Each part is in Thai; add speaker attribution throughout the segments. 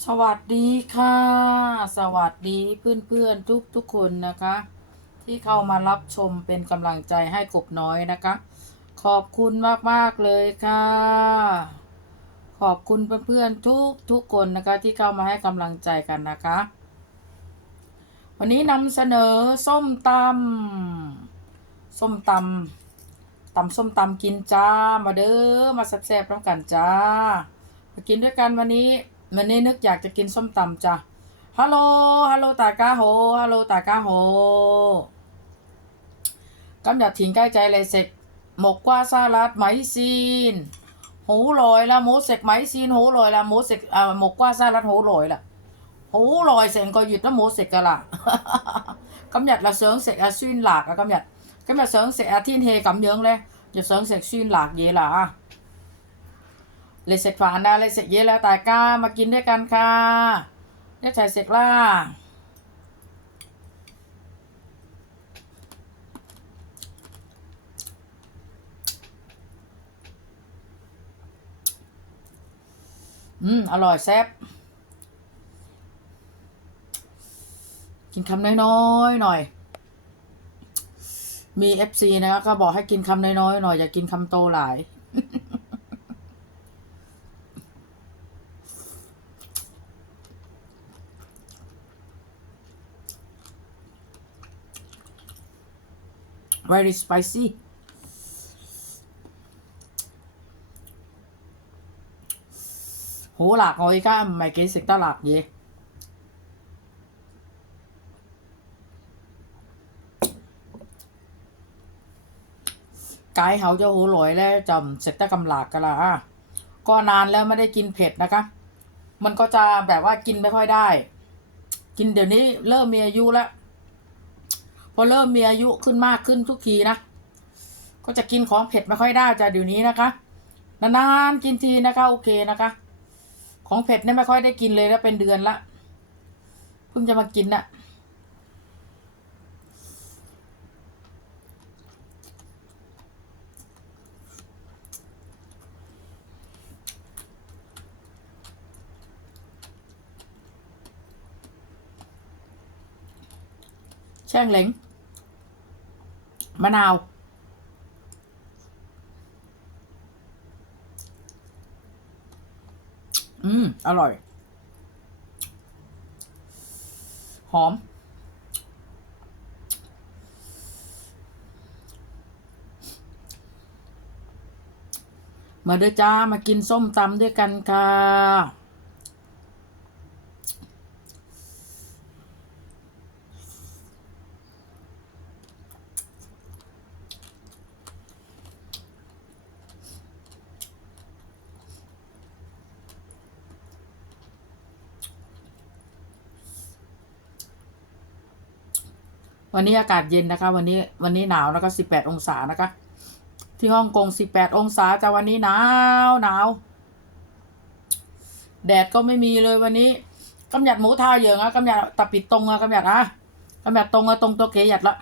Speaker 1: สวัสดีค่ะ สวัสดีเพื่อนเพื่อนทุกทุกคนนะคะ ที่เข้ามารับชมเป็นกำลังใจให้กบน้อยนะคะ ขอบคุณมากมากๆเลยค่ะ ขอบคุณเพื่อนๆทุกทุกคนนะคะที่เข้ามาให้กำลังใจกันนะคะ วันนี้นำเสนอส้มตำส้มตำตำส้มตำกินจ้ามาเด้อมาแซ่บๆพร้อมกันจ้ามากินด้วยกันวันนี้ วันนี้นึกอยากจะกินส้มตำจ้ะฮัลโหลฮัลโหลตากาโหฮัลโหลตากาโหกำจัดถิ่นใกล้ใจเลยเสกหมกกว่าซาลัดไหมซีนหูลอยละหมูเสกไหมซีนหูลอยละหมูเสกอ่าหมกกว่าซาลัดหูลอยละหูลอยเสกก็หยุดแล้วหมูเสกกันละกำจัดละเสริงเสกอาซีนหลากอะกำจัดกำจัดเสริงเสกอาทินเฮกำเยืองเลยอย่าเสริงเสกซีนหลากเยละอะ เลยเสร็จฝานนะเลยเสร็จเยอะแล้วแต่ก้ามากินด้วยกันค่ะเนี่ยใส่เสร็จล่าอืม อร่อยแซ่บกินคำน้อยๆหน่อย มีเอฟซีนะคะก็บอกให้กินคำน้อยๆหน่อยอย่ากินคำโตหลาย very spicy 好辣，我而家唔系几食得辣嘢。解口咗好耐咧，就唔食得咁辣噶啦อ่ะก็นานแล้วไม่ได้กินเผ็ดนะคะ มันก็จะแบบว่ากินไม่ค่อยได้ กินเดี๋ยวนี้เริ่มมีอายุแล้ว พอเริ่มมีอายุขึ้นมากขึ้นทุกทีนะ ก็จะกินของเผ็ดไม่ค่อยได้จ้ะเดี๋ยวนี้นะคะ นานๆกินทีนะคะโอเคนะคะ ของเผ็ดเนี่ยไม่ค่อยได้กินเลยแล้วเป็นเดือนละเพิ่งจะมากินน่ะ แช่งเหลงมะนาว อืม อร่อย หอม มาเด้อจ้า มากินส้มตำด้วยกันค่ะ วันนี้อากาศเย็นนะคะ วันนี้วันนี้หนาวแล้วก็สิบแปดองศานะคะ ที่ฮ่องกงสิบแปดองศาจะวันนี้หนาวหนาวแดดก็ไม่มีเลยวันนี้กำหยัดหมูทาเหยิงอะกำหยัดตะปิดตรงอะกำหยัดอะกำหยัดตรงอะตรงตัวเกยหยัดละ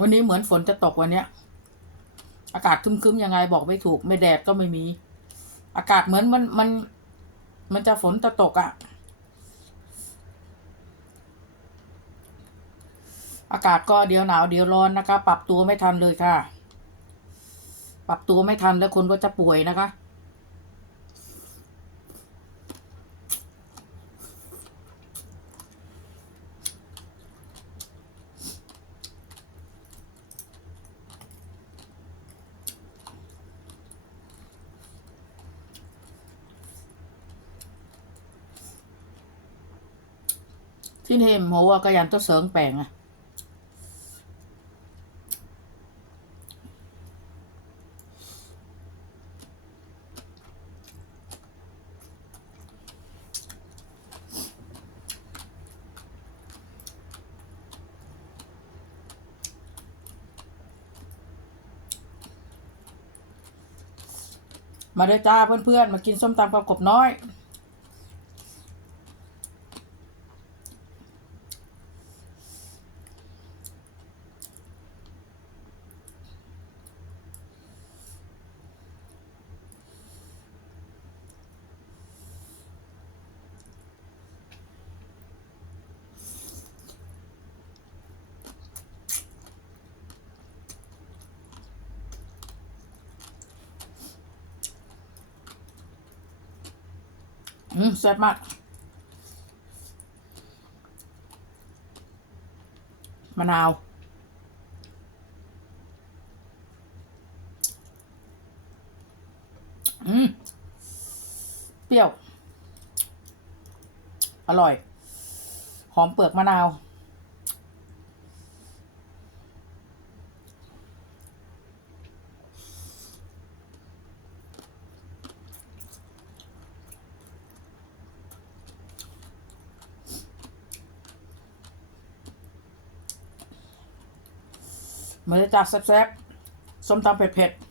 Speaker 1: วันนี้เหมือนฝนจะตกวันเนี้ย อากาศครึ้มๆยังไงบอกไม่ถูก ไม่แดดก็ไม่มี อากาศเหมือนมันมัน มันจะฝนจะตกอะ่ะ อากาศก็เดี๋ยวหนาวเดี๋ยวร้อนนะคะ ปรับตัวไม่ทันเลยค่ะ ปรับตัวไม่ทันแล้วคนก็จะป่วยนะคะ Thiên hiềm hổ cái dàn tôi sướng bèn à. มาเด้อจ้าเพื่อนๆ มากินส้มตำกับกบน้อย อืมแซ่บมาก มะนาวอืมเปรี้ยว อร่อย หอมเปลือกมะนาว มาเลยจ้าแซ่บๆส้มตำเผ็ดๆ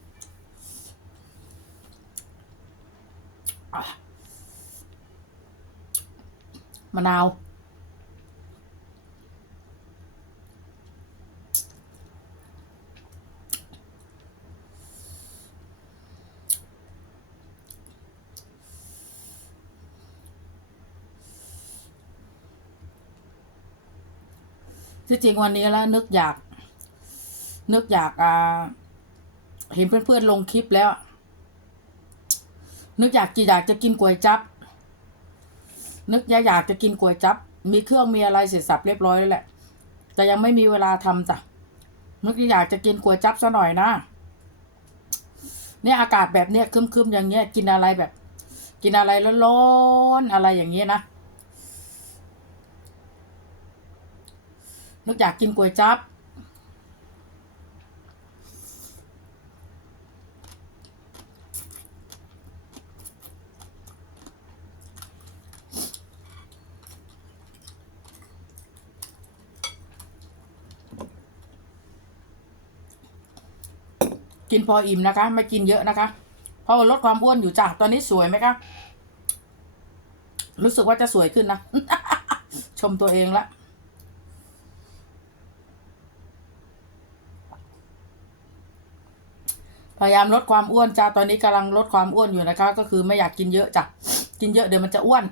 Speaker 1: มะนาวที่จริงวันนี้แล้วนึกอยาก นึกอยากอ่าเห็นเพื่อนๆลงคลิปแล้ว นึกอยากจะอยากจะกินก๋วยจับ นึกอยากอยากจะกินก๋วยจับ มีเครื่องมีอะไรเสร็จสับเรียบร้อยแล้วแหละแต่ยังไม่มีเวลาทำจ้ะนึกอยากจะกินก๋วยจับซะหน่อยนะเนี่ยอากาศแบบเนี้ยครึมๆอย่างเงี้ย กินอะไรแบบ กินอะไรร้อนๆอะไรอย่างเงี้ยนะนึกอยากกินก๋วยจับ กินพออิ่มนะคะ ไม่กินเยอะนะคะเพราะลดความอ้วนอยู่จ้ะตอนนี้สวยไหมคะรู้สึกว่าจะสวยขึ้นนะ ชมตัวเองละพยายามลดความอ้วนจ้าตอนนี้กำลังลดความอ้วนอยู่นะคะ ก็คือไม่อยากกินเยอะจ้ะกินเยอะเดี๋ยวมันจะอ้วน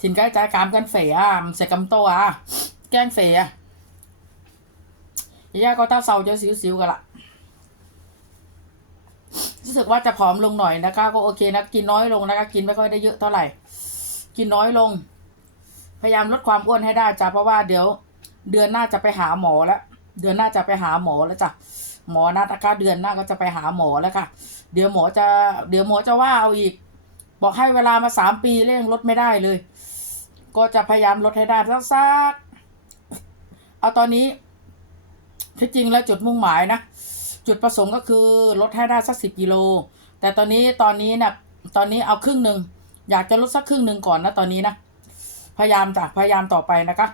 Speaker 1: ถิ่นใกล้ใจกามกันเฟอะมันใส่กำโตอะ แก้งเฟอะย่าก็ตาเซาจะสิวๆกันละรู้สึกว่าจะผอมลงหน่อยนะคะ ก็โอเคนะกินน้อยลงนะคะ กินไม่ค่อยได้เยอะเท่าไหร่ กินน้อยลง พยายามลดความอ้วนให้ได้จ้ะเพราะว่าเดี๋ยว เดือนหน้าจะไปหาหมอแล้วเดือนหน้าจะไปหาหมอแล้วจ้ะหมอนัดนะคะเดือนหน้าก็จะไปหาหมอแล้วค่ะ เดี๋ยวหมอจะ เดี๋ยวหมอจะว่าเอาอีก บอกให้เวลามาสามปีเร่งลดไม่ได้เลย ก็จะพยายามลดให้ได้สักสัก เอาตอนนี้ที่จริงแล้วจุดมุ่งหมายนะ จุดประสงค์ก็คือลดให้ได้สักสิบกิโล แต่ตอนนี้ตอนนี้นะตอนนี้เอาครึ่งหนึ่งอยากจะลดสักครึ่งหนึ่งก่อนนะตอนนี้นะ พยายามจ้ะพยายามต่อไปนะคะ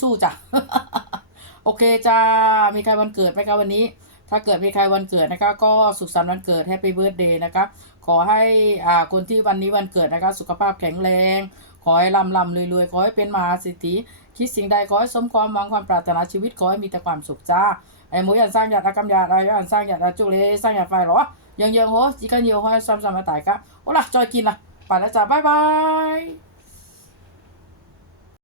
Speaker 1: สู้ๆจ้ะโอเคจ้ามีใครวันเกิดไหมคะวันนี้ ถ้าเกิดมีใครวันเกิดนะคะ ก็สุขสันต์วันเกิดแฮปปี้เบิร์ดเดย์นะคะขอให้อ่าคนที่วันนี้วันเกิดนะคะ สุขภาพแข็งแรง ขอให้ร่ำร่ำรวยๆขอให้เป็นมหาเศรษฐีคิดสิ่งใดขอให้สมความหวังความปรารถนาชีวิตขอให้มีแต่ความสุขจ้าไอ้หมูยันสร้างหยาดอากำยาดอายันสร้างหยาดอาจุเลสร้างหยาดไฟหรอยังยังโหจีกันเยียวให้ซ้ำๆมาตายครับโอ้ล่ะจอยกินล่ะไปแล้วจ้าบ๊ายบาย